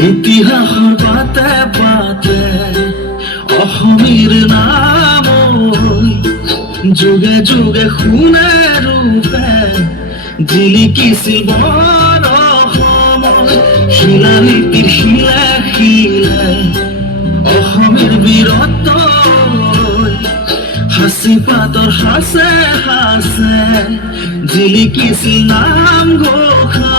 ইতিহাসৰ পাতে পাতে অসমীৰ নাম যুগে যুগে সোণে ৰূপে জিলিকিছিল বৰ অসমৰ শিলালিপিৰ শিলে শিলে অসমীৰ বীৰত্ব হাঁচি পাতৰ সাঁচে সাঁচে জিলিকিছিল নাম ঘোষা